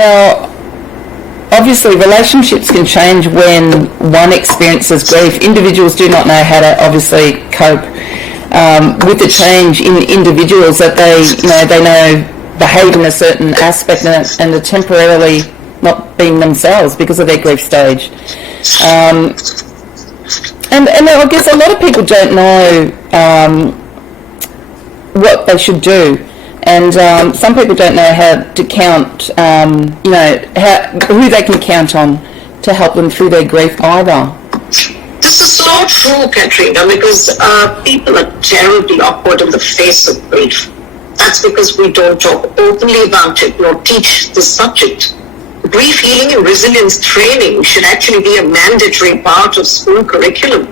Now, obviously, relationships can change when one experiences grief. Individuals do not know how to obviously cope with the change in individuals that they know behave in a certain aspect and are temporarily not being themselves because of their grief stage. And I guess a lot of people don't know what they should do. And some people don't know how to count, who they can count on to help them through their grief either. This is so true, Katrina, because people are terribly awkward in the face of grief. That's because we don't talk openly about it nor teach the subject. Grief healing and resilience training should actually be a mandatory part of school curriculum.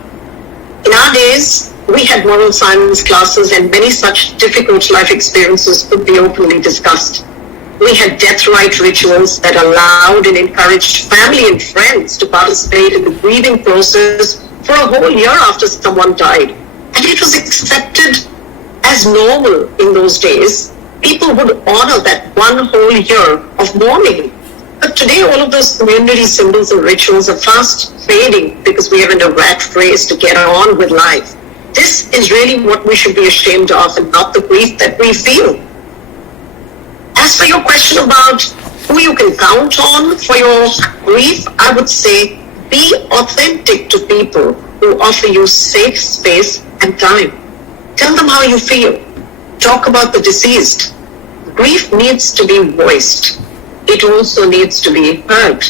In our days, we had moral science classes and many such difficult life experiences could be openly discussed. We had death rite rituals that allowed and encouraged family and friends to participate in the grieving process for a whole year after someone died. And it was accepted as normal in those days. People would honor that one whole year of mourning. But today, all of those community symbols and rituals are fast fading because we are in a rat race to get on with life. This is really what we should be ashamed of and not the grief that we feel. As for your question about who you can count on for your grief, I would say be authentic to people who offer you safe space and time. Tell them how you feel. Talk about the deceased. Grief needs to be voiced. It also needs to be heard.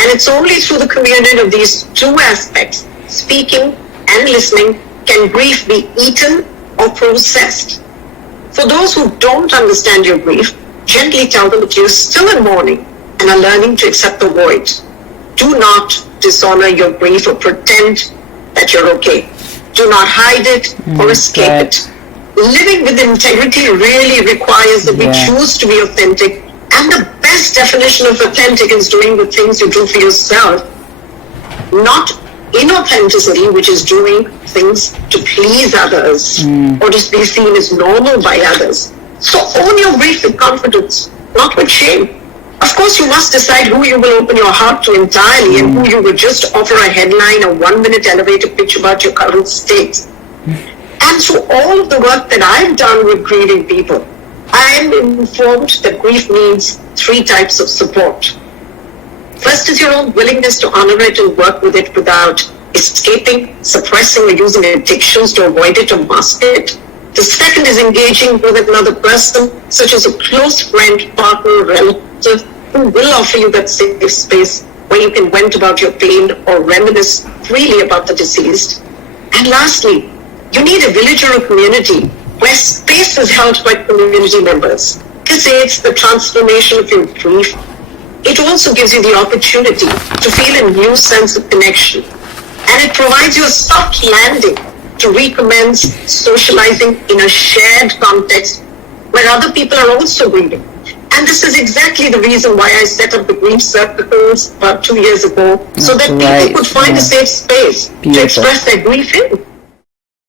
And it's only through the communion of these two aspects, speaking and listening, can grief be eaten or processed. For those who don't understand your grief, gently tell them that you're still in mourning and are learning to accept the void. Do not dishonor your grief or pretend that you're okay. Do not hide it or escape it. Living with integrity really requires that we choose to be authentic. And the best definition of authentic is doing the things you do for yourself, not inauthenticity, which is doing things to please others or to be seen as normal by others. So own your grief with confidence, not with shame. Of course, you must decide who you will open your heart to entirely and who you will just offer a headline or 1-minute elevator pitch about your current state. And through all of the work that I've done with grieving people, I am informed that grief needs 3 types of support. First is your own willingness to honor it and work with it without escaping, suppressing, or using addictions to avoid it or mask it. The second is engaging with another person, such as a close friend, partner, relative, who will offer you that safe space where you can vent about your pain or reminisce freely about the deceased. And lastly, you need a village or a community where space is held by community members. This aids the transformation of your grief. It also gives you the opportunity to feel a new sense of connection. And it provides you a soft landing to recommence socializing in a shared context where other people are also grieving. And this is exactly the reason why I set up the grief circles about 2 years ago, so that people could find a safe space to express their grief in.